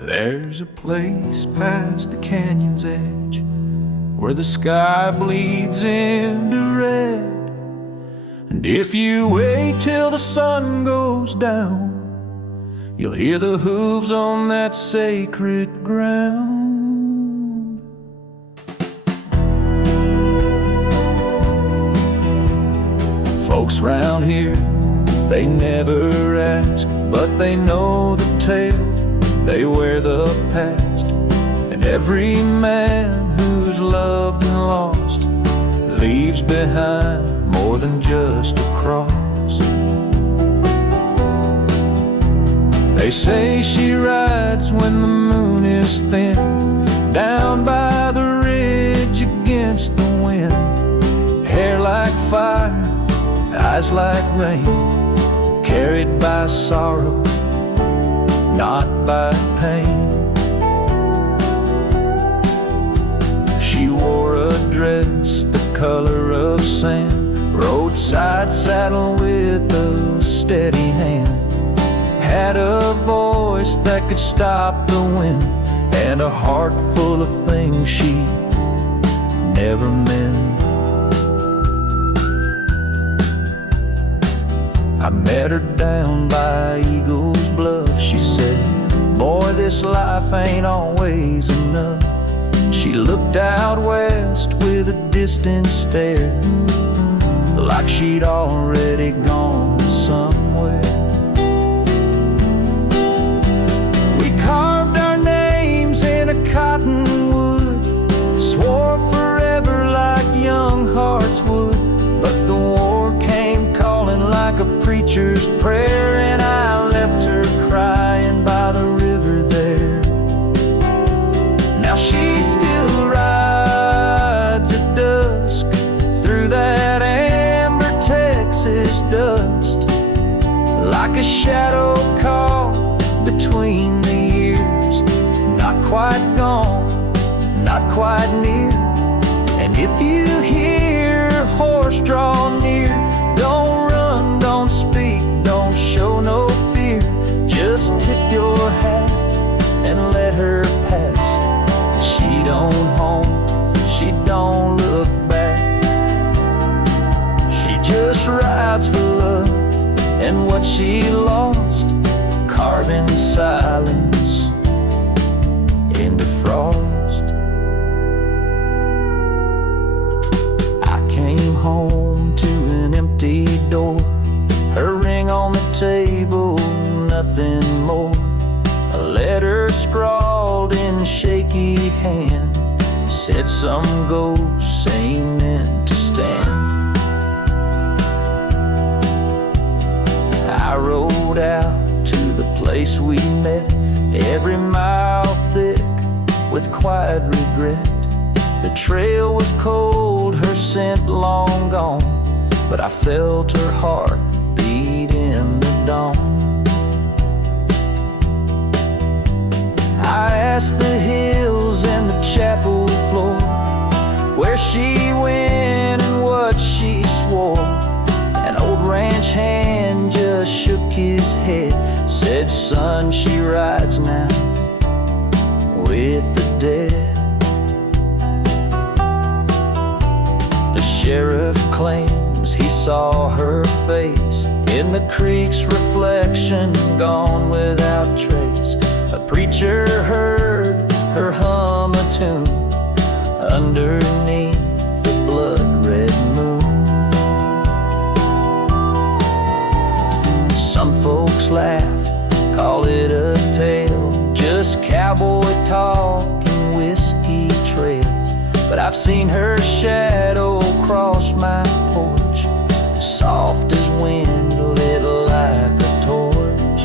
There's a place past the canyon's edge where the sky bleeds into red, and if you wait till the sun goes down, you'll hear the hooves on that sacred ground. Folks round here, they never ask, but they know the tale, they wear the past. And every man who's loved and lost leaves behind more than just a cross. They say she rides when the moon is thin, down by the ridge against the wind. Hair like fire, eyes like rain, carried by sorrow, not by pain. She wore a dress the color of sand, roadside saddle with a steady hand, had a voice that could stop the wind, and a heart full of things she never meant. I met her down by Eagle's Bluff. She said, boy, this life ain't always enough. She looked out west with a distant stare, like she'd already gone somewhere. We carved our names in a cottonwood, swore forever like young hearts would, but the war came calling like a preacher's prayer, and I left her crying by the river there. Now she still rides at dusk through that amber Texas dust, like a shadow caught between the years, not quite gone, not quite near. And if you hear a horse draw near, don't run, don't speak, don't show no fear. Just tip your hat and let her pass. She don't haunt, she don't look back. She just rides for love and what she lost, carving silence into frost. I came home to an empty door, her ring on the table, nothing more. A letter scrawled in shaky hand said some ghosts ain't meant to stand. I rode out to the place we met, every mile thick with quiet regret. The trail was cold, her scent long gone, but I felt her heart beat in the dawn. I asked the hills and the chapel floor where she went and what she swore. An old ranch hand just shook his head, said, son, she rides now with the dead. The sheriff claims he saw her face in the creek's reflection, gone without trace. A preacher heard her hum a tune underneath the blood-red moon. Some folks laugh, call it a tale, just cowboy talk and whiskey trails. But I've seen her shadow cross my porch, soft as wind, lit like a torch.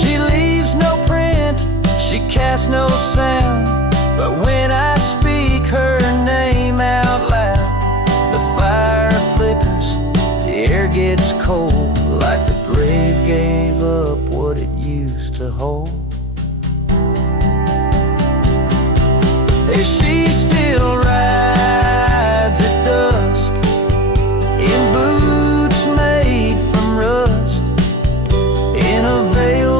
She leaves no print, she casts no sound, but when I speak her name out loud, the fire flickers, the air gets cold, like the grave gave up what it used to hold. Hey, she still rides at dusk in boots made from rust, in a veil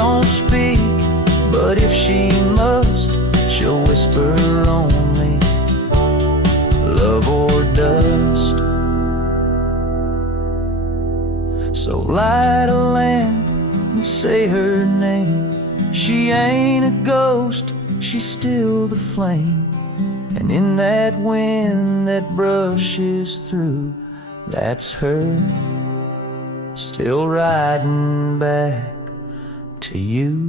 don't speak, but if she must, she'll whisper only love or dust. So light a lamp and say her name. She ain't a ghost, she's still the flame. And in that wind that brushes through, that's her, still riding back to you.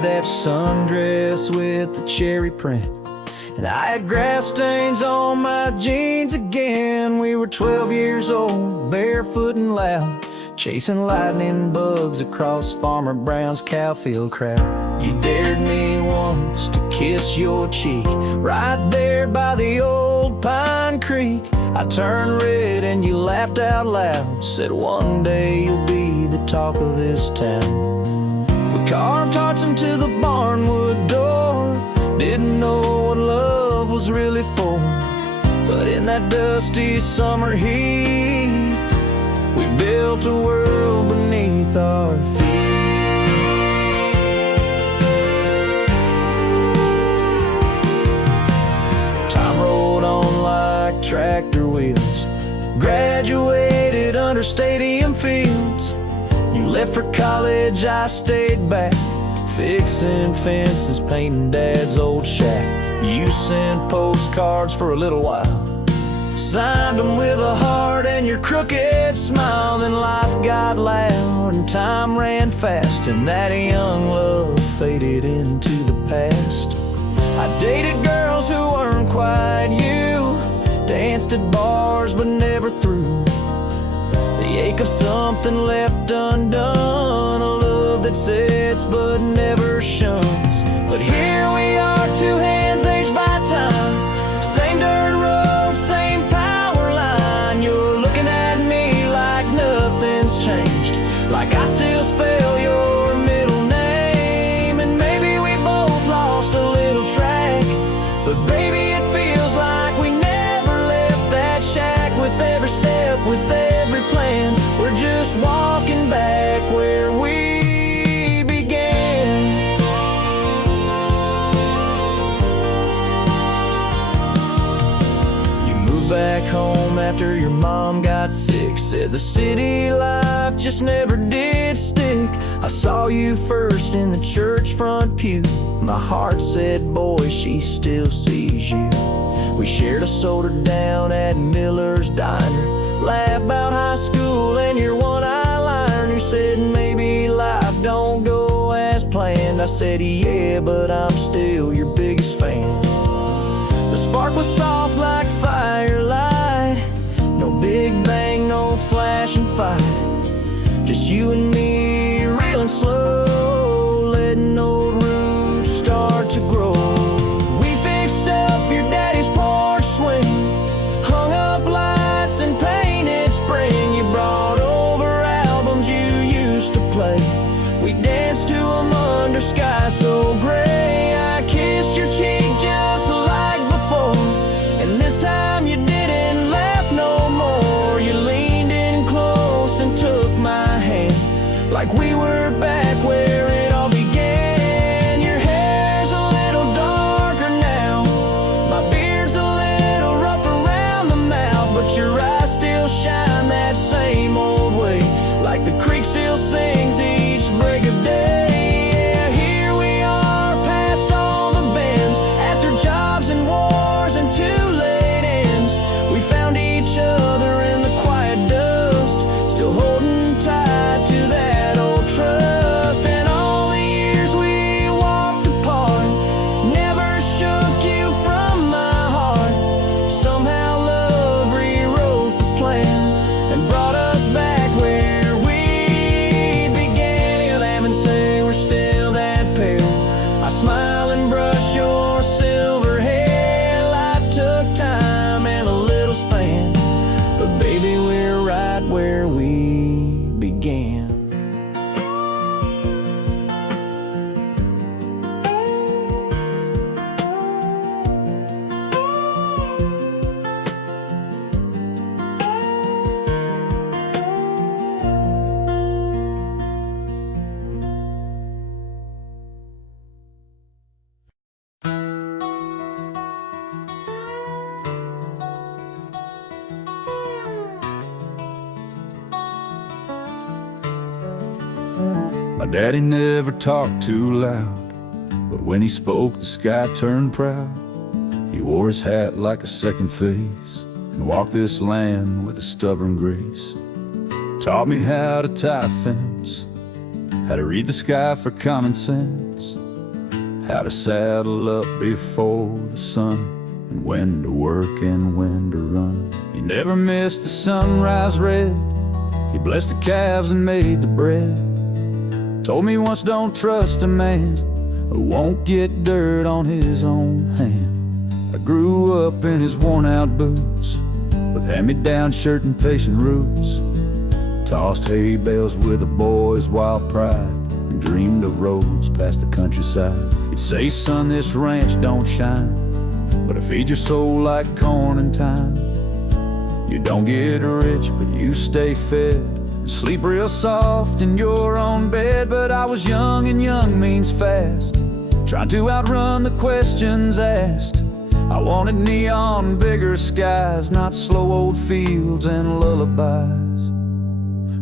That sundress with the cherry print, and I had grass stains on my jeans again. We were 12 years old, barefoot and loud, chasing lightning bugs across Farmer Brown's cowfield crowd. You dared me once to kiss your cheek, right there by the old Pine Creek. I turned red and you laughed out loud, said one day you'll be the talk of this town. Carved hearts into the barnwood door, didn't know what love was really for. But in that dusty summer heat, we built a world beneath our feet. Time rolled on like tractor wheels, graduated under stadium fields. You left for college, I stayed back, fixing fences, painting Dad's old shack. You sent postcards for a little while, signed them with a heart and your crooked smile. Then life got loud and time ran fast, and that young love faded into the past. I dated girls who weren't quite you, danced at bars but never through. The ache of something left undone, a love that sits but never shuns. But here we are, two hands aged by time, same dirt road, same power line. You're looking at me like nothing's changed, like I still spell your middle name. And maybe we both lost a little track, but baby it feels like we never left that shack. With every step, with every plan, we're just walking back where we began. You moved back home after your mom got sick, said the city life just never did stick. I saw you first in the church front pew. My heart said, boy, she still sees you. We shared a soda down at Miller's Diner, laughed about high school and your one-eyeliner. You said maybe life don't go as planned. I said yeah, but I'm still your biggest fan. The spark was soft like firelight, no big bang, no flash and fight, just you and me real and slow, letting old roots start to grow. We fixed up your daddy's porch swing, hung up lights and painted spring. You brought over albums you used to play, we danced to them under sky so gray. I kissed your cheek just like before, and this time you didn't laugh no more. You leaned in close and took my hand, like we were back where it all began. Your hair's a little darker now, my beard's a little rough around the mouth, but your eyes still shine that same old way, like the creek still sings each break of day. Yeah, here we are past all the bends, after jobs and wars and too late ends. We found each other in the quiet dust, still holding tight to that old trust. My daddy never talked too loud, but when he spoke, the sky turned proud. He wore his hat like a second face and walked this land with a stubborn grace. Taught me how to tie a fence, how to read the sky for common sense, how to saddle up before the sun, and when to work and when to run. He never missed the sunrise red. He blessed the calves and made the bread. Told me once, don't trust a man who won't get dirt on his own hand. I grew up in his worn-out boots, with hand-me-down shirt and patient roots. Tossed hay bales with the boys' wild pride, and dreamed of roads past the countryside. He'd say, son, this ranch don't shine, but I feed your soul like corn and thyme. You don't get rich, but you stay fed, and sleep real soft in your own bed. But I was young, and young means fast, trying to outrun the questions asked. I wanted neon, bigger skies, not slow old fields and lullabies.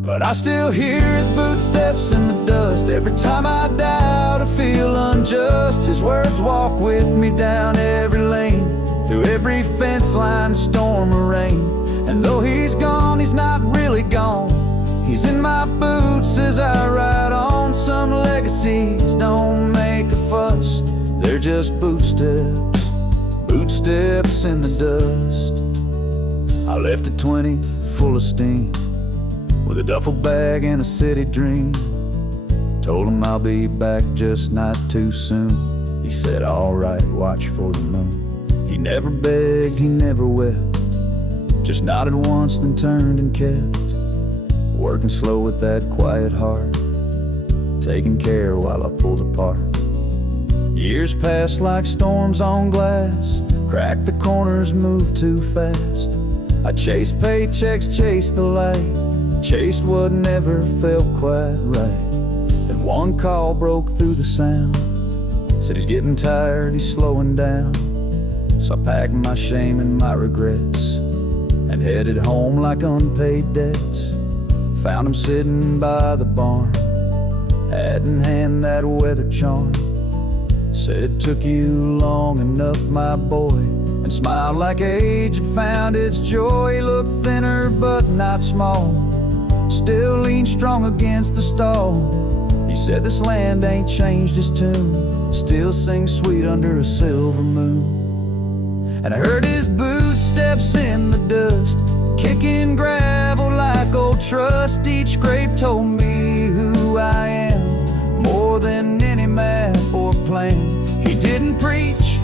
But I still hear his footsteps in the dust. Every time I doubt or feel unjust, his words walk with me down every lane, through every fence line, storm or rain. And though he's gone, he's not really gone. He's in my boots as I ride on. Some legacies don't make a fuss, they're just bootsteps, bootsteps in the dust. I left at 20, full of steam, with a duffel bag and a city dream. Told him I'll be back, just not too soon. He said, alright, watch for the moon. He never begged, he never wept, just nodded once, then turned and kept working slow with that quiet heart, taking care while I pulled apart. Years passed like storms on glass, cracked the corners, moved too fast. I chased paychecks, chased the light, chased what never felt quite right. Then one call broke through the sound, said he's getting tired, he's slowing down. So I packed my shame and my regrets and headed home like unpaid debts. Found him sitting by the barn, hat in hand, that weather charm. Said, it took you long enough, my boy, and smiled like age had found its joy. He looked thinner but not small, still lean strong against the stall. He said this land ain't changed his tune, still sings sweet under a silver moon. And I heard his footsteps in the dust, kicking gravel like old trust. Each scrape told me who I am, more than any map or plan. He didn't preach,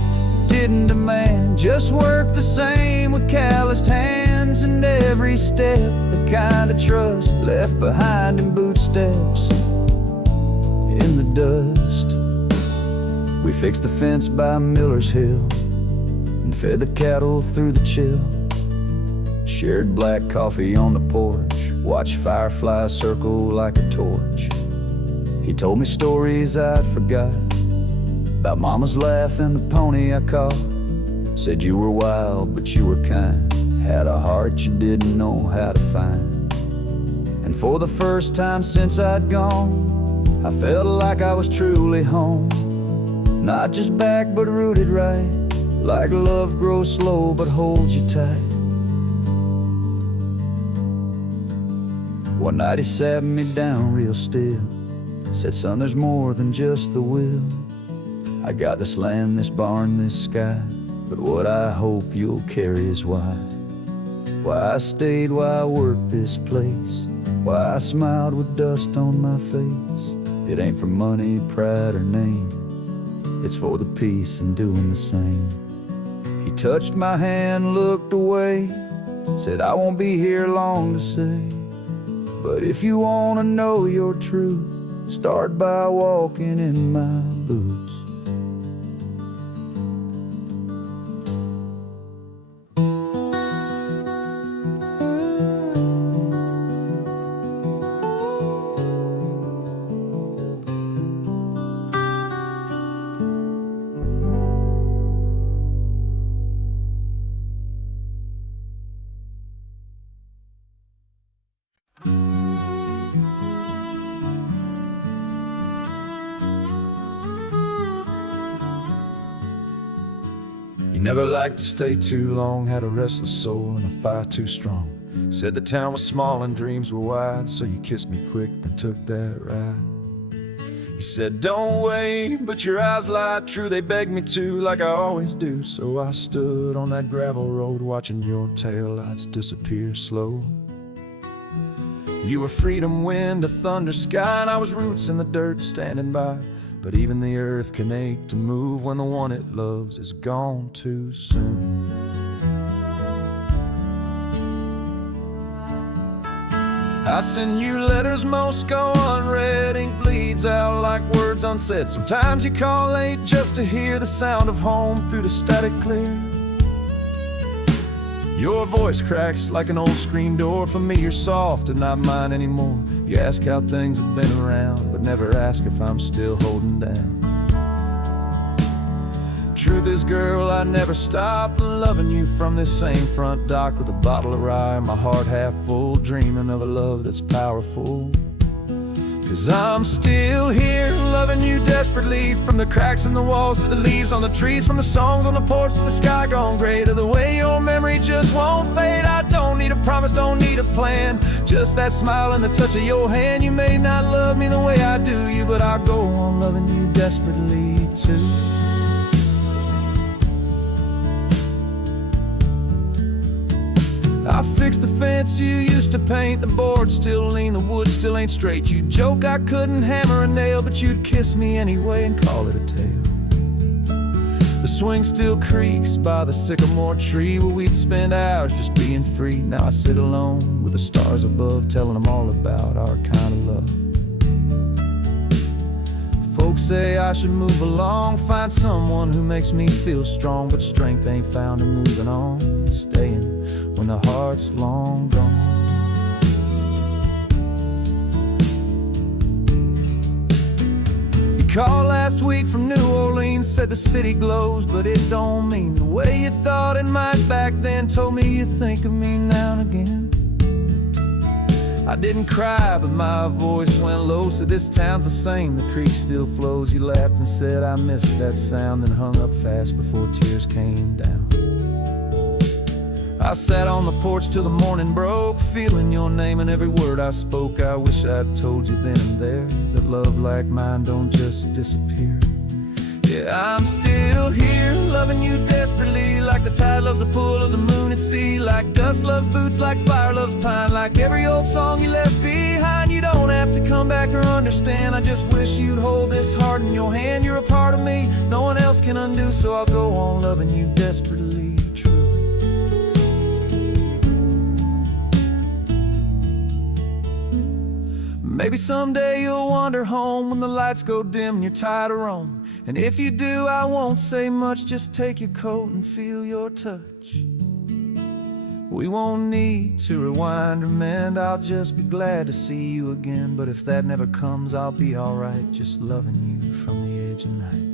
didn't demand, just worked the same with calloused hands. And every step, the kind of trust left behind in footsteps in the dust. We fixed the fence by Miller's Hill and fed the cattle through the chill. Shared black coffee on the porch, watched fireflies circle like a torch. He told me stories I'd forgot, about mama's laugh and the pony I caught. Said you were wild but you were kind, had a heart you didn't know how to find. And for the first time since I'd gone, I felt like I was truly home. Not just back but rooted right, like love grows slow but holds you tight. One night he sat me down real still, said, son, there's more than just the will. I got this land, this barn, this sky, but what I hope you'll carry is why I stayed, why I worked this place, why I smiled with dust on my face. It ain't for money, pride, or name, it's for the peace and doing the same. He touched my hand, looked away, said, I won't be here long to say, but if you want to know your truth, start by walking in my boots. never liked to stay too long, had a restless soul and a fire too strong. Said the town was small and dreams were wide, so you kissed me quick, then took that ride. You said don't wait, but your eyes lied true, they begged me to, like I always do. So I stood on that gravel road, watching your taillights disappear slow. You were freedom wind, a thunder sky, and I was roots in the dirt standing by. But even the earth can ache to move when the one it loves is gone too soon. I send you letters, most go unread, ink bleeds out like words unsaid. Sometimes you call late just to hear the sound of home through the static clear. Your voice cracks like an old screen door, familiar, soft, and not mine anymore. You ask how things have been around, but never ask if I'm still holding down. Truth is, girl, I never stopped loving you from this same front dock with a bottle of rye, my heart half full, dreaming of a love that's powerful. 'Cause I'm still here, loving you desperately, from the cracks in the walls to the leaves on the trees, from the songs on the porch to the sky gone gray, to the way your memory just won't fade. I don't need a promise, don't need a plan, just that smile and the touch of your hand. You may not love me the way I do you, but I'll go on loving you desperately too. I fixed the fence you used to paint, the boards still lean, the wood still ain't straight. You'd joke I couldn't hammer a nail, but you'd kiss me anyway and call it a tale. The swing still creaks by the sycamore tree where we'd spend hours just being free. Now I sit alone with the stars above, telling them all about our kind of love. Folks say I should move along, find someone who makes me feel strong, but strength ain't found in moving on. It's staying when the heart's long gone. You called last week from New Orleans, said the city glows, but it don't mean the way you thought it might back then. Told me you think of me now and again. I didn't cry, but my voice went low, said this town's the same, the creek still flows. You laughed and said I missed that sound, then hung up fast before tears came down. I sat on the porch till the morning broke, feeling your name in every word I spoke. I wish I'd told you then and there that love like mine don't just disappear. Yeah, I'm still here, loving you desperately, like the tide loves the pull of the moon at sea, like dust loves boots, like fire loves pine, like every old song you left behind. You don't have to come back or understand, I just wish you'd hold this heart in your hand. You're a part of me no one else can undo, so I'll go on loving you desperately true. Maybe someday you'll wander home when the lights go dim and you're tired of roam. And if you do, I won't say much, just take your coat and feel your touch. We won't need to rewind or mend, I'll just be glad to see you again. But if that never comes, I'll be alright, just loving you from the edge of night.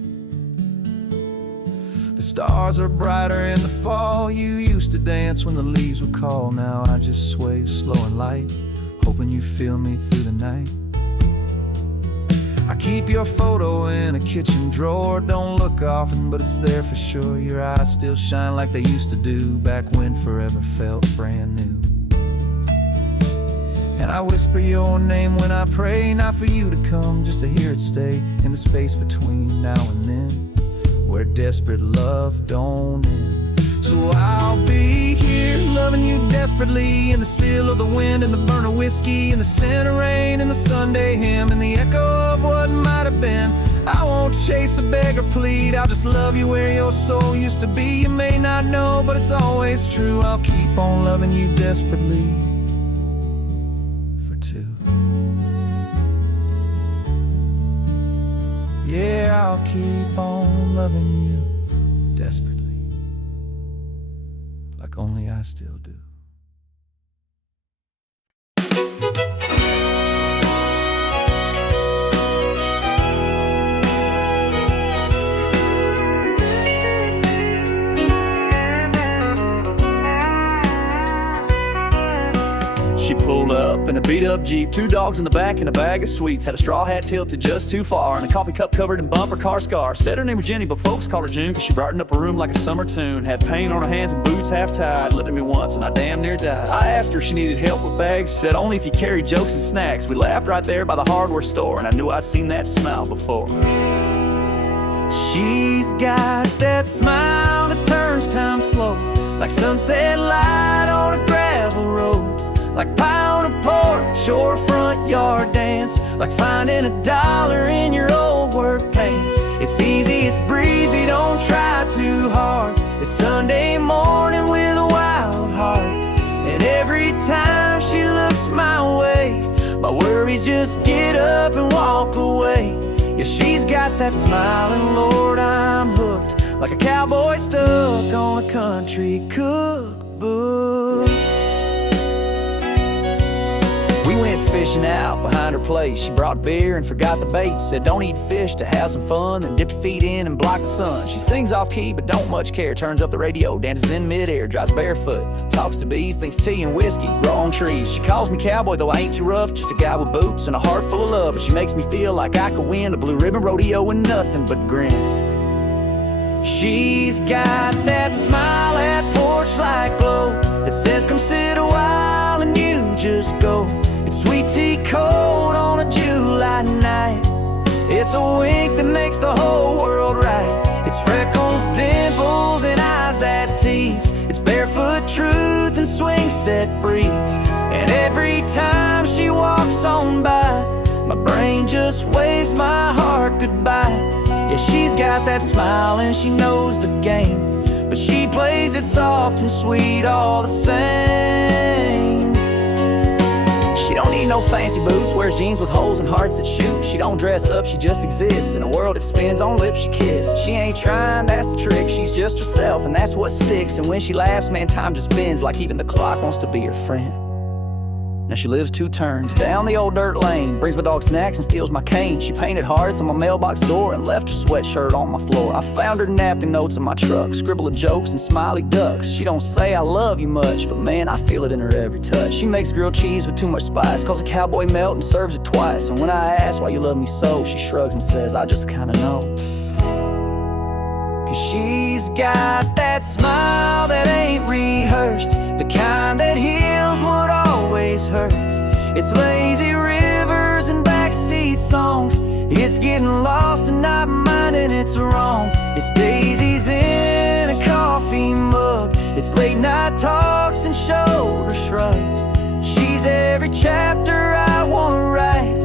The stars are brighter in the fall, you used to dance when the leaves would call. Now I just sway slow and light, hoping you feel me through the night. I keep your photo in a kitchen drawer, don't look often, but it's there for sure. Your eyes still shine like they used to do, back when forever felt brand new. And I whisper your name when I pray, not for you to come, just to hear it stay in the space between now and then, where desperate love don't end. So I'll be here, loving you desperately, in the still of the wind and the burn of whiskey, in the scent of rain and the Sunday hymn, and the echo of what might have been. I won't chase or beg or plead, I'll just love you where your soul used to be. You may not know, but it's always true, I'll keep on loving you desperately for two. Yeah, I'll keep on loving you desperately, like only I still do. She pulled up in a beat-up Jeep, 2 dogs in the back and a bag of sweets. Had a straw hat tilted just too far and a coffee cup covered in bumper car scars. Said her name was Jenny, but folks called her June, cause she brightened up her room like a summer tune. Had paint on her hands and boots half tied. Looked at me once and I damn near died. I asked her if she needed help with bags. Said only if you carry jokes and snacks. We laughed right there by the hardware store, and I knew I'd seen that smile before. She's got that smile that turns time slow, like sunset light on a gravel road, like pie on a porch or a front yard dance, like finding $1 in your old work pants. It's easy, it's breezy, don't try too hard. It's Sunday morning with a wild heart, and every time she looks my way, my worries just get up and walk away. Yeah, she's got that smile, and Lord, I'm hooked, like a cowboy stuck on a country cookbook. We went fishing out behind her place. She brought beer and forgot the bait. Said don't eat fish to have some fun, then dipped her feet in and block the sun. She sings off key but don't much care. Turns up the radio, dances in midair, drives barefoot, talks to bees, thinks tea and whiskey grow on trees. She calls me cowboy, though I ain't too rough, just a guy with boots and a heart full of love. But she makes me feel like I could win a blue ribbon rodeo with nothing but grin. She's got that smile, that porch-like glow, that says come sit a while and you just go. It's sweet tea cold on a July night. It's a wink that makes the whole world right. It's freckles, dimples, and eyes that tease. It's barefoot truth and swing set breeze. And every time she walks on by, my brain just waves my heart goodbye. Yeah, she's got that smile and she knows the game, but she plays it soft and sweet all the same. She don't need no fancy boots, wears jeans with holes and hearts that shoot. She don't dress up, she just exists in a world that spins on lips she kiss. She ain't trying, that's the trick, she's just herself, and that's what sticks. And when she laughs, man, time just bends, like even the clock wants to be her friend. Now she lives 2 turns down the old dirt lane, brings my dog snacks and steals my cane. She painted hearts on my mailbox door and left her sweatshirt on my floor. I found her napkin notes in my truck, scribble of jokes and smiley ducks. She don't say I love you much, but man, I feel it in her every touch. She makes grilled cheese with too much spice, calls a cowboy melt and serves it twice. And when I ask why you love me so, she shrugs and says, I just kinda know. Cause she's got that smile that ain't rehearsed, the kind that heals what always hurts. It's lazy rivers and backseat songs. It's getting lost and not minding it's wrong. It's daisies in a coffee mug. It's late night talks and shoulder shrugs. She's every chapter I wanna write,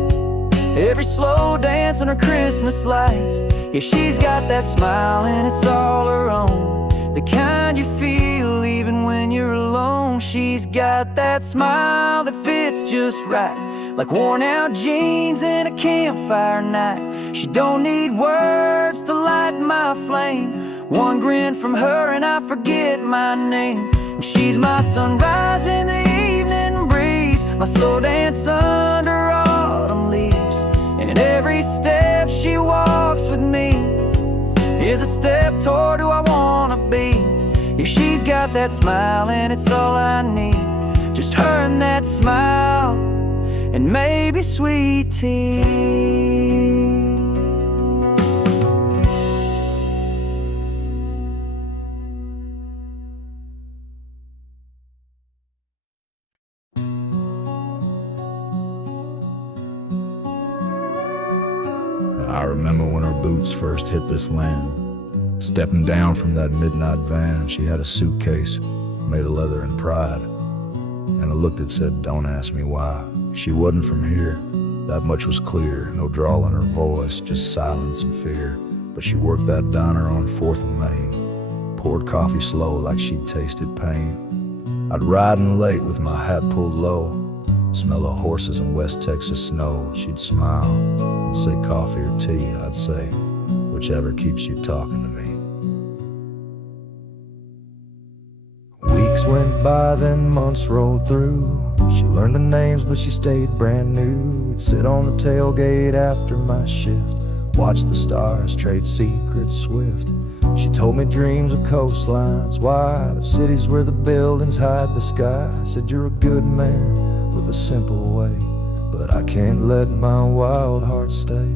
every slow dance on her Christmas lights. Yeah, she's got that smile and it's all her own, the kind you feel even when you're alone. She's got that smile that fits just right, like worn out jeans in a campfire night. She don't need words to light my flame. One grin from her and I forget my name. And she's my sunrise in the evening breeze, my slow dance under autumn leaves. And every step she walks with me is a step toward who I wanna be. Yeah, she's got that smile and it's all I need, just her and that smile and maybe sweet tea. I remember when her boots first hit this land. Stepping down from that midnight van, she had a suitcase made of leather and pride, and a look that said, don't ask me why. She wasn't from here, that much was clear. No drawl in her voice, just silence and fear. But she worked that diner on 4th and Main, poured coffee slow like she'd tasted pain. I'd ride in late with my hat pulled low, smell of horses in West Texas snow. She'd smile and say coffee or tea. I'd say, whichever keeps you talking to me. Weeks went by, then months rolled through. She learned the names, but she stayed brand new. We'd sit on the tailgate after my shift, watch the stars, trade secrets swift. She told me dreams of coastlines wide, of cities where the buildings hide the sky. Said you're a good man with a simple way, but I can't let my wild heart stay.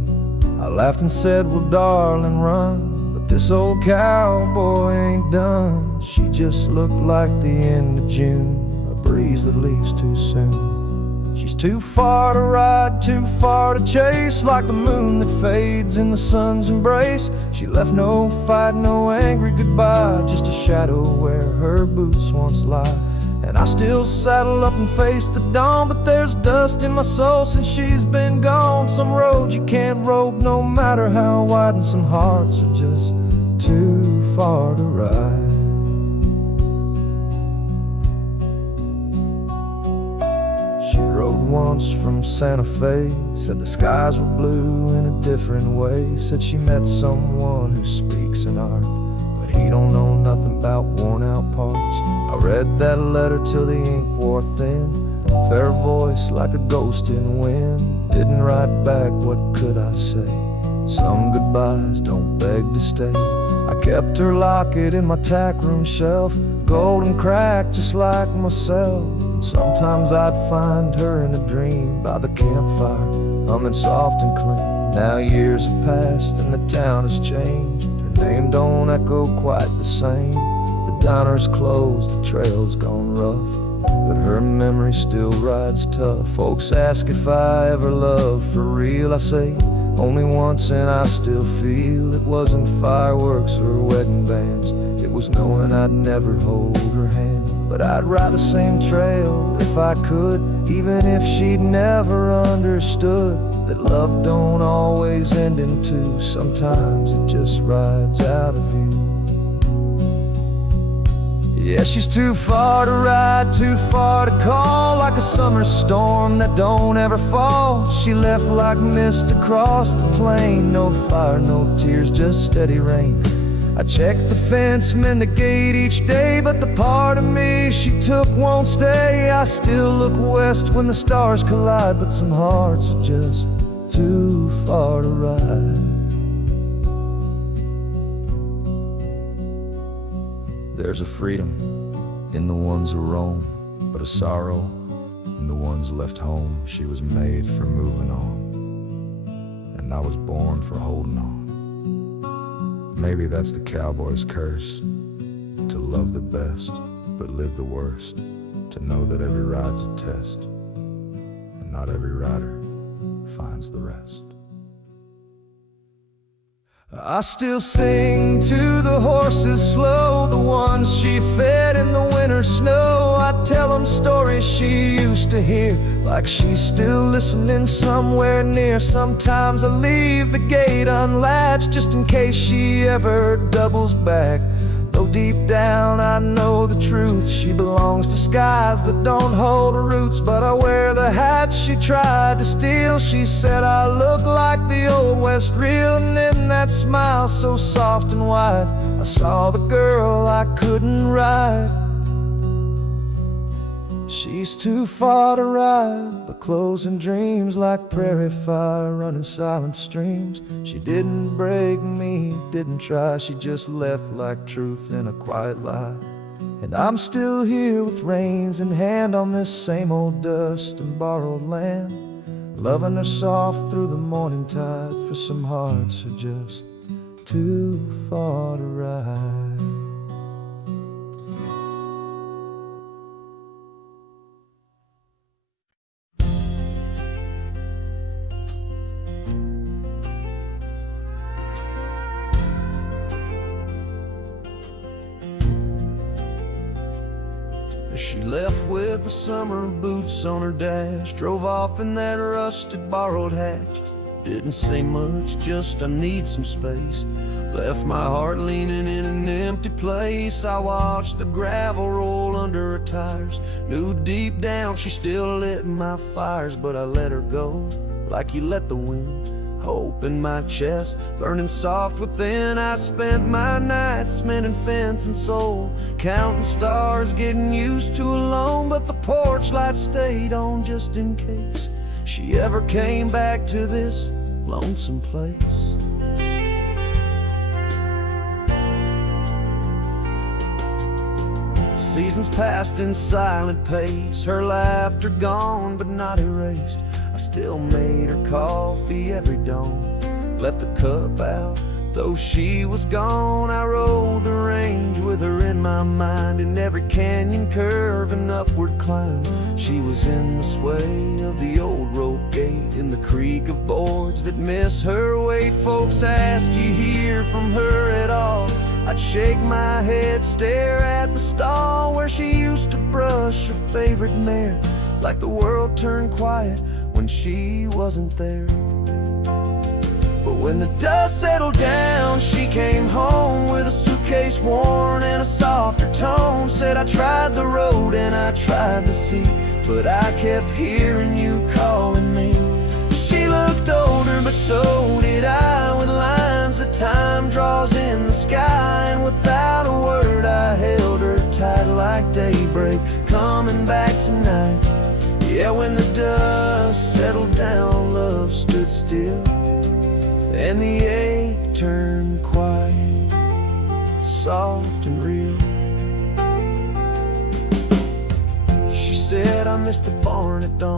I laughed and said, well darling, run, but this old cowboy ain't done. She just looked like the end of June, a breeze that leaves too soon. She's too far to ride, too far to chase, like the moon that fades in the sun's embrace. She left no fight, no angry goodbye, just a shadow where her boots once lie. And I still saddle up and face the dawn, but there's dust in my soul since she's been gone. Some roads you can't rope no matter how wide, and some hearts are just too far to ride. She rode once from Santa Fe, said the skies were blue in a different way. Said she met someone who speaks in art, but he don't know nothing about worn out parts. I read that letter till the ink wore thin, fair voice like a ghost in wind. Didn't write back, what could I say? Some goodbyes don't beg to stay. I kept her locket in my tack room shelf, golden cracked just like myself. And sometimes I'd find her in a dream by the campfire, humming soft and clean. Now years have passed and the town has changed. Her name don't echo quite the same. The diner's closed, the trail's gone rough, but her memory still rides tough. Folks ask if I ever loved for real. I say only once, and I still feel it wasn't fireworks or wedding bands. It was knowing I'd never hold her hand. But I'd ride the same trail if I could, even if she'd never understood that love don't always end in two. Sometimes it just rides out of view. Yeah, she's too far to ride, too far to call, like a summer storm that don't ever fall. She left like mist across the plain, no fire, no tears, just steady rain. I check the fence, mend the gate each day, but the part of me she took won't stay. I still look west when the stars collide, but some hearts are just too far to ride. There's a freedom in the ones who roam, but a sorrow in the ones left home. She was made for moving on, and I was born for holding on. Maybe that's the cowboy's curse, to love the best, but live the worst. To know that every ride's a test, and not every rider finds the rest. I still sing to the horses slow, the ones she fed in the winter snow. I tell them stories she used to hear, like she's still listening somewhere near. Sometimes I leave the gate unlatched, just in case she ever doubles back. Though deep down I know the truth, she belongs to skies that don't hold her roots. But I wear the hat she tried to steal. She said I look like the old West reel, and in that smile so soft and wide, I saw the girl I couldn't ride. She's too far to ride, but closing dreams like prairie fire, running silent streams. She didn't break me, didn't try, she just left like truth in a quiet lie. And I'm still here with reins in hand on this same old dust and borrowed land, loving her soft through the morning tide, for some hearts are just too far to ride. She left with the summer boots on her dash, drove off in that rusted borrowed hatch. Didn't say much, just I need some space. Left my heart leaning in an empty place. I watched the gravel roll under her tires. Knew deep down she still lit my fires, but I let her go like you let the wind. Hope in my chest, burning soft within. I spent my nights mending fence and soul, counting stars, getting used to alone. But the porch light stayed on just in case she ever came back to this lonesome place. Seasons passed in silent pace, her laughter gone but not erased. I still made her coffee every dawn, left the cup out though she was gone. I rode the range with her in my mind, in every canyon curve and upward climb. She was in the sway of the old rope gate, in the creak of boards that miss her weight. Folks ask, you hear from her at all? I'd shake my head, stare at the stall where she used to brush her favorite mare, like the world turned quiet when she wasn't there. But when the dust settled down, she came home with a suitcase worn and a softer tone. Said, I tried the road and I tried the sea, but I kept hearing you calling me. She looked older, but so did I, with lines that time draws in the sky. And without a word I held her tight like daybreak coming back tonight. Yeah, when the dust settled down, love stood still and the ache turned quiet, soft and real. She said, I miss the barn at dawn,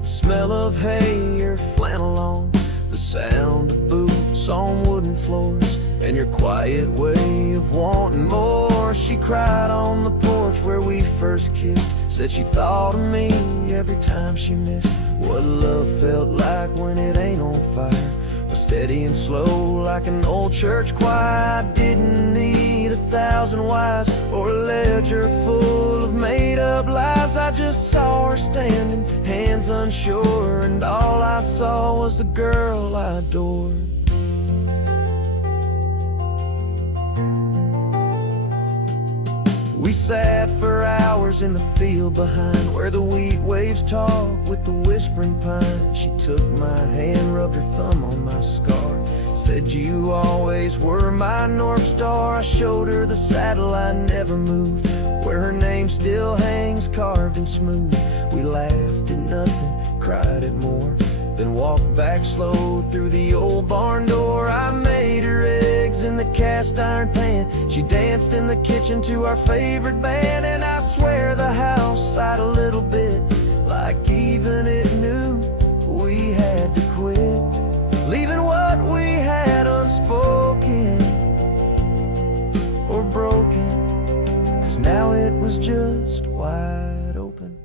the smell of hay, your flannel on, the sound of boots on wooden floors, and your quiet way of wanting more. She cried on the porch where we first kissed, said she thought of me every time she missed what love felt like when it ain't on fire, but steady and slow like an old church choir. I didn't need 1,000 whys or a ledger full of made-up lies. I just saw her standing, hands unsure, and all I saw was the girl I adored. We sat for hours in the field behind, where the wheat waves talk with the whispering pine. She took my hand, rubbed her thumb on my scar, said you always were my North Star. I showed her the saddle I never moved, where her name still hangs carved and smooth. We laughed at nothing, cried at more, then walked back slow through the old barn door. I made her eggs in the cast iron pan, she danced in the kitchen to our favorite band. And I swear the house sighed a little bit, like even it knew we had to quit, leaving what we had unspoken or broken, 'cause now it was just wide open.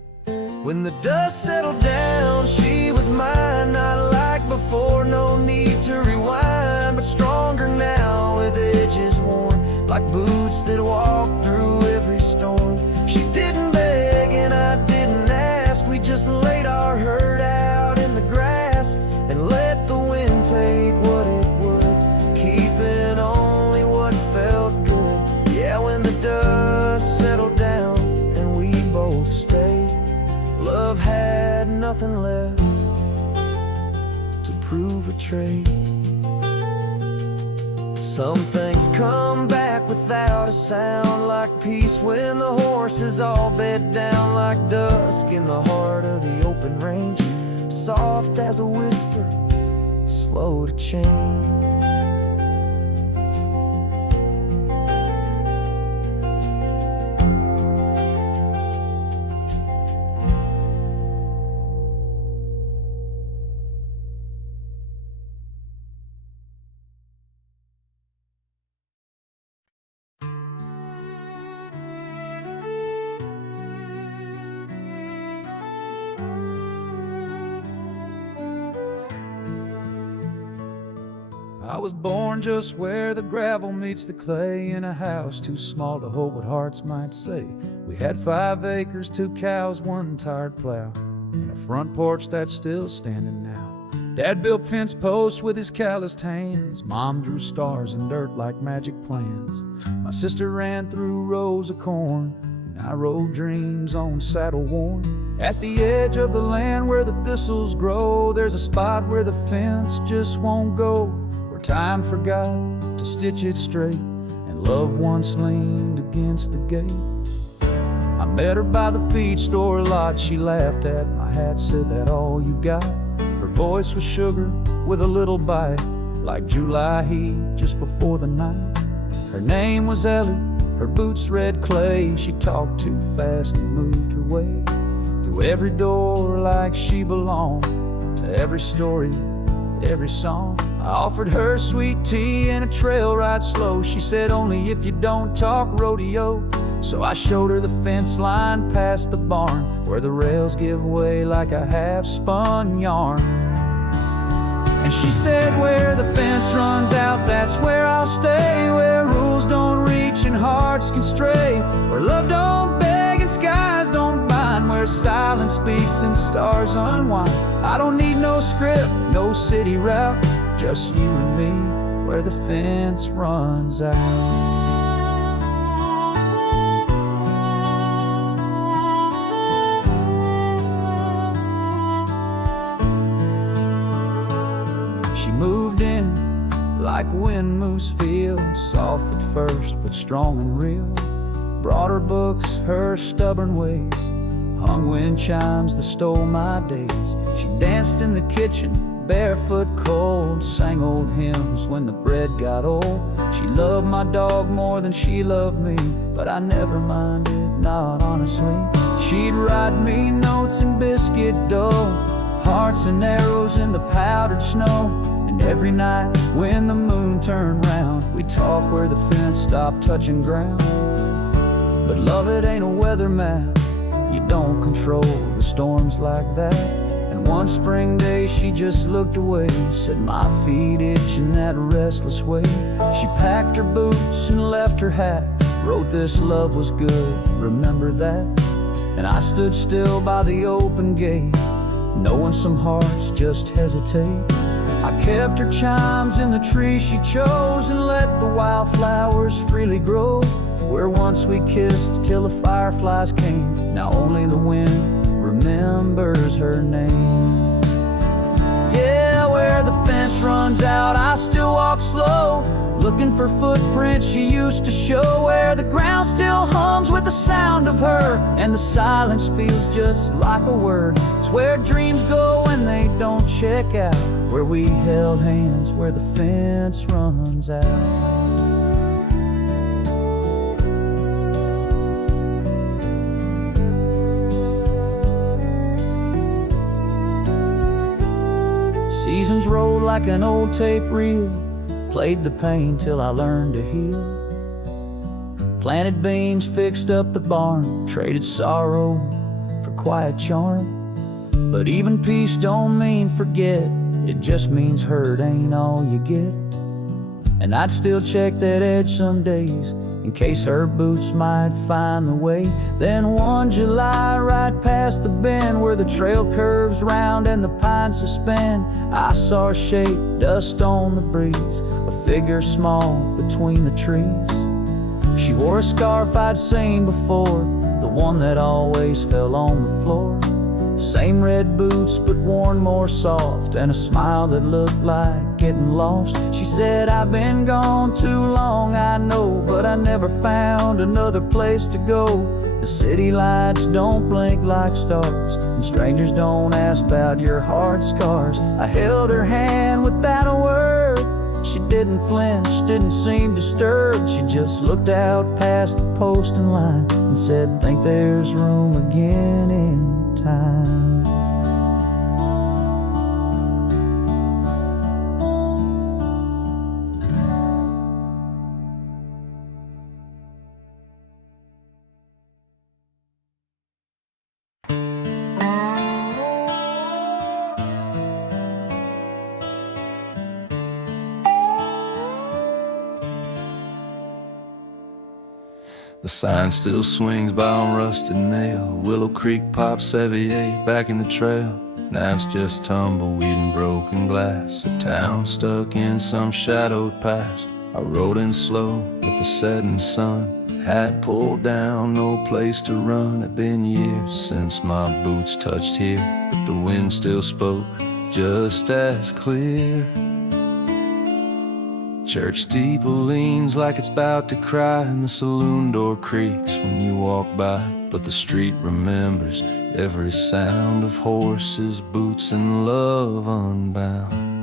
When the dust settled down, she was mine, not like before, no need to rewind, but stronger now with edges worn, like boots that walk through every storm. She didn't beg and I didn't ask, we just laid our hurt out in the grass and let the wind take what it would, keeping only what felt good. Yeah, when the dust settled down and we both stayed, love had nothing left to prove a trade. Some things come back without a sound, like peace when the horse is all bed down, like dusk in the heart of the open range, soft as a whisper, slow to change. I was born just where the gravel meets the clay, in a house too small to hold what hearts might say. We had 5 acres, 2 cows, 1 tired plow, and a front porch that's still standing now. Dad built fence posts with his calloused hands, Mom drew stars in dirt like magic plans. My sister ran through rows of corn, and I rode dreams on saddle worn. At the edge of the land where the thistles grow, there's a spot where the fence just won't go, where time forgot to stitch it straight, and love once leaned against the gate. I met her by the feed store lot, she laughed at my hat, said, that all you got? Her voice was sugar with a little bite, like July heat just before the night. Her name was Ellie, Her boots red clay, she talked too fast and moved her way through every door like she belonged to every story, every song. I offered her sweet tea and a trail ride slow. She said, only if you don't talk rodeo. So I showed her the fence line past the barn, where the rails give way like a half-spun yarn. And she said, where the fence runs out, that's where I'll stay, where rules don't reach and hearts can stray, where love don't beg and skies don't bind, where silence speaks and stars unwind. I don't need no script, no city route, just you and me, where the fence runs out. Moved in like wind moves feel, soft at first but strong and real. Brought her books, her stubborn ways, hung wind chimes that stole my days. She danced in the kitchen, barefoot cold, sang old hymns when the bread got old. She loved my dog more than she loved me, but I never minded, not honestly. She'd write me notes in biscuit dough, hearts and arrows in the powdered snow. And every night when the moon turned round, we'd talk where the fence stopped touching ground. But love, it ain't a weather map, you don't control the storms like that. And one spring day she just looked away, said my feet itch in that restless way. She packed her boots and left her hat, wrote this love was good, remember that. And I stood still by the open gate, knowing some hearts just hesitate. I kept her chimes in the tree she chose, and let the wildflowers freely grow. Where once we kissed till the fireflies came, now only the wind remembers her name. Yeah, where the fence runs out, I still walk slow, looking for footprints she used to show. Where the ground still hums with the sound of her, and the silence feels just like a word. It's where dreams go when they don't check out, where we held hands, where the fence runs out. Seasons rolled like an old tape reel, played the pain till I learned to heal. Planted beans, fixed up the barn, traded sorrow for quiet charm. But even peace don't mean forget, it just means hurt ain't all you get. And I'd still check that edge some days, in case her boots might find the way. Then one July, right past the bend, where the trail curves round and the pines suspend, I saw her shape, dust on the breeze, a figure small between the trees. She wore a scarf I'd seen before, the one that always fell on the floor. Same red boots, but worn more soft, and a smile that looked like getting lost. She said, I've been gone too long, I know, but I never found another place to go. The city lights don't blink like stars, and strangers don't ask about your heart scars. I held her hand without a word. She didn't flinch, didn't seem disturbed. She just looked out past the posting line and said, think there's room again in time. The sign still swings by on rusted nail. Willow Creek pops Sevier back in the trail. Now it's just tumbleweed and broken glass, a town stuck in some shadowed past. I rode in slow with the setting sun, hat pulled down, no place to run. It'd been years since my boots touched here, but the wind still spoke just as clear. Church steeple leans like it's about to cry, and the saloon door creaks when you walk by. But the street remembers every sound of horses, boots, and love unbound.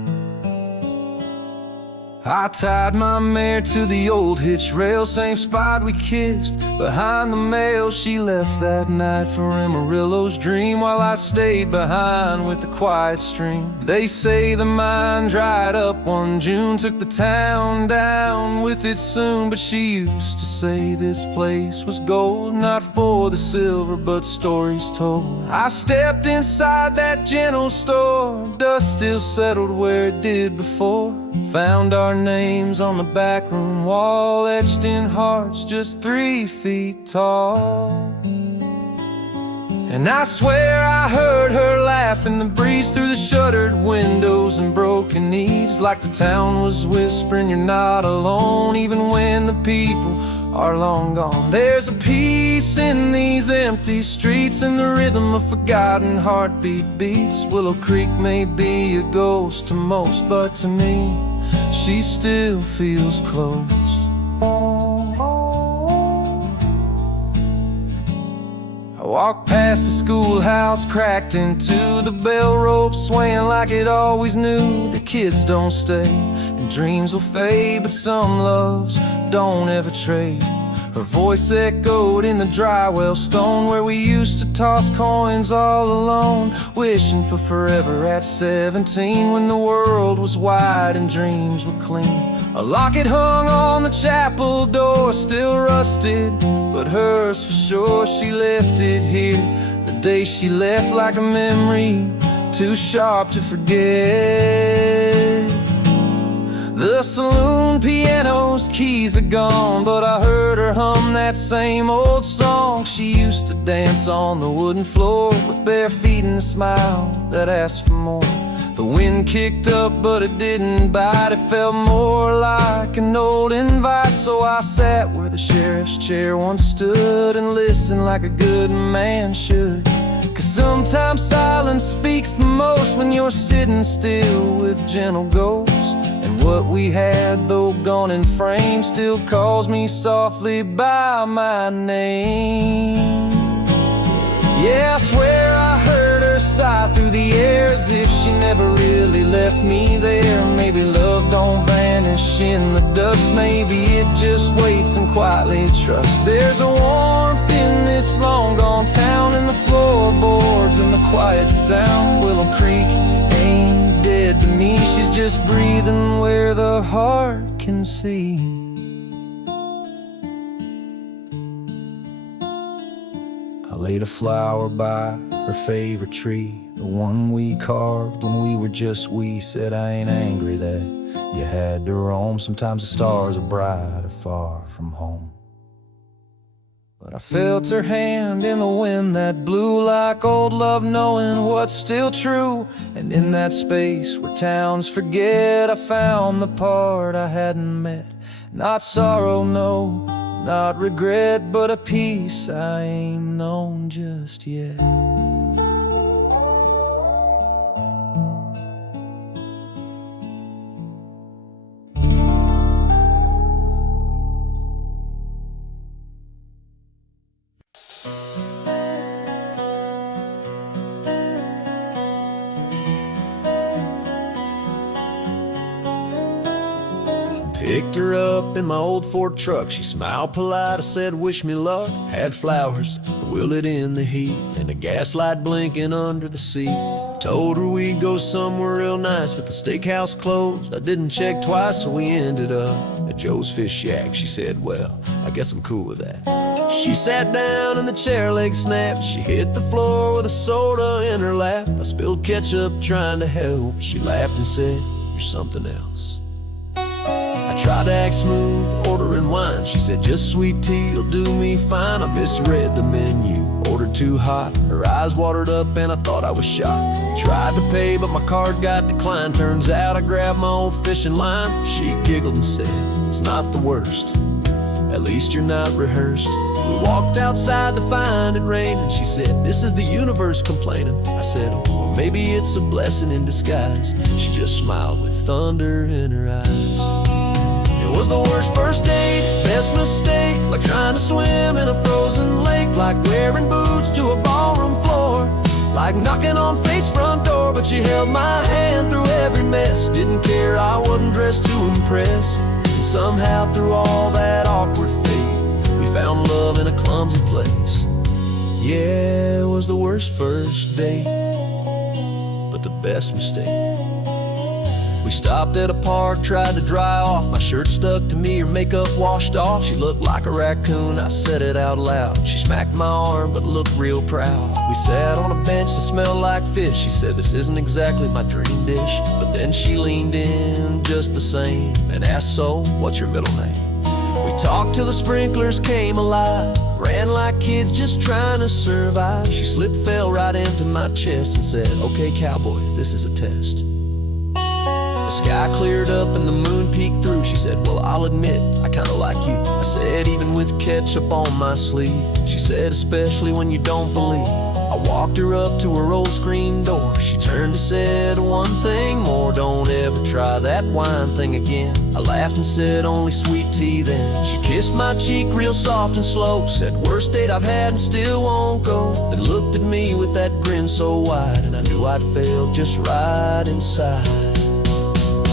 I tied my mare to the old hitch rail, same spot we kissed behind the mail. She left that night for Amarillo's dream, while I stayed behind with the quiet stream. They say the mine dried up one June, took the town down with it soon. But she used to say this place was gold, not for the silver but stories told. I stepped inside that gentle store, dust still settled where it did before. Found our names on the back room wall, etched in hearts just 3 feet tall. And I swear I heard her laugh in the breeze through the shuttered windows and broken eaves, like the town was whispering, you're not alone, even when the people are long gone. There's a peace in these empty streets, and the rhythm of forgotten heartbeat beats. Willow Creek may be a ghost to most, but to me, she still feels close. I walked past the schoolhouse, cracked into the bell rope, swaying like it always knew the kids don't stay, and dreams will fade, but some loves don't ever trade. Her voice echoed in the dry well stone, where we used to toss coins all alone, wishing for forever at 17, when the world was wide and dreams were clean. A locket hung on the chapel door, still rusted, but hers for sure. She left it here the day she left, like a memory too sharp to forget. The saloon piano's keys are gone, but I heard her hum that same old song. She used to dance on the wooden floor with bare feet and a smile that asked for more. The wind kicked up, but it didn't bite. It felt more like an old invite. So I sat where the sheriff's chair once stood and listened like a good man should. 'Cause sometimes silence speaks the most when you're sitting still with gentle ghosts. And what we had, though gone in frame, still calls me softly by my name. Yeah, I swear I heard her sigh through the air, as if she never really left me there. Maybe love don't vanish in the dust, maybe it just waits and quietly trusts. There's a warmth in this long gone town, in the floorboards and the quiet sound. Willow Creek ain't dead to me, she's just breathing where the heart can see. I laid a flower by her favorite tree, the one we carved when we were just wee. Said I ain't angry that you had to roam, sometimes the stars are brighter far from home. But I felt her hand in the wind that blew, like old love knowing what's still true. And in that space where towns forget, I found the part I hadn't met. Not sorrow, no, not regret, but a peace I ain't known just yet. Picked her up in my old Ford truck. She smiled polite, I said wish me luck. Had flowers wilted in the heat and a gaslight blinking under the seat. Told her we'd go somewhere real nice, but the steakhouse closed. I didn't check twice, so we ended up at Joe's Fish Shack. She said, well, I guess I'm cool with that. She sat down and the chair leg snapped. She hit the floor with a soda in her lap. I spilled ketchup trying to help. She laughed and said, you're something else. I tried to act smooth, ordering wine. She said, just sweet tea will do me fine. I misread the menu, ordered too hot. Her eyes watered up and I thought I was shot. Tried to pay, but my card got declined. Turns out I grabbed my old fishing line. She giggled and said, it's not the worst, at least you're not rehearsed. We walked outside to find it raining. She said, this is the universe complaining. I said, well, maybe it's a blessing in disguise. She just smiled with thunder in her eyes. It was the worst first date, best mistake, like trying to swim in a frozen lake, like wearing boots to a ballroom floor, like like knocking on fate's front door. But she held my hand through every mess, didn't care I wasn't dressed to impress. And somehow through all that awkward fate, we found love in a clumsy place. Yeah, it was the worst first date, but the best mistake. We stopped at a park, tried to dry off. My shirt stuck to me, her makeup washed off. She looked like a raccoon, I said it out loud. She smacked my arm, but looked real proud. We sat on a bench that smelled like fish. She said, this isn't exactly my dream dish. But then she leaned in just the same and asked, so, what's your middle name? We talked till the sprinklers came alive, ran like kids just trying to survive. She slipped, fell right into my chest and said, okay, cowboy, this is a test. The sky cleared up and the moon peeked through. She said, well, I'll admit, I kinda like you. I said, even with ketchup on my sleeve. She said, especially when you don't believe. I walked her up to her old screen door. She turned and said, one thing more, don't ever try that wine thing again. I laughed and said, only sweet tea then. She kissed my cheek real soft and slow, said, worst date I've had and still won't go. Then looked at me with that grin so wide, and I knew I'd failed just right inside.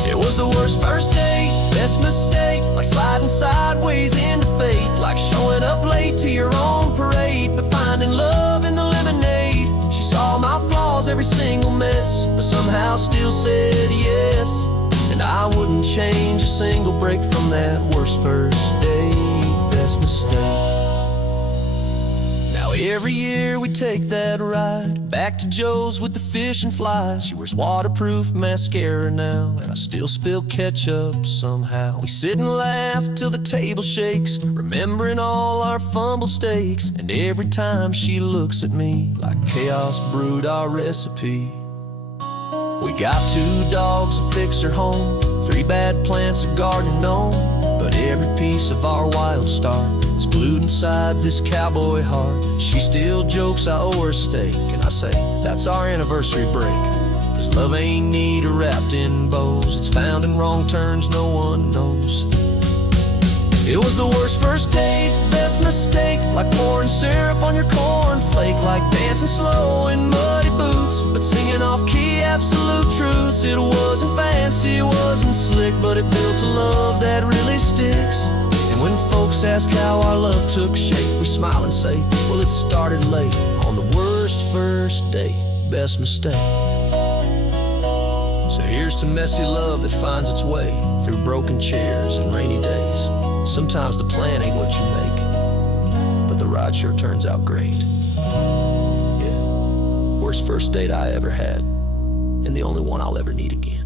It was the worst first date, best mistake, like sliding sideways into fate, like showing up late to your own parade, but finding love in the lemonade. She saw my flaws, every single mess, but somehow still said yes. And I wouldn't change a single break from that worst first date, best mistake. Now every year we take that ride back to Joe's with the fish and flies. She wears waterproof mascara now, and I still spill ketchup somehow. We sit and laugh till the table shakes, remembering all our fumble stakes. And every time she looks at me, like chaos brewed our recipe. We got 2 dogs, a fixer home, 3 bad plants, a garden gnome. But every piece of our wild start is glued inside this cowboy heart. She still jokes I owe her steak, and I say, that's our anniversary break. Cause love ain't neat or wrapped in bows, it's found in wrong turns no one knows. It was the worst first date, best mistake, like pouring syrup on your cornflake, like dancing slow in muddy boots, but singing off key absolute truths. It wasn't fancy, it wasn't slick, but it built a love that really sticks. And when folks ask how our love took shape, we smile and say, well, it started late on the worst first date, best mistake. So here's to messy love that finds its way through broken chairs and rainy days. Sometimes the plan ain't what you make, but the ride sure turns out great. Yeah, worst first date I ever had, and the only one I'll ever need again.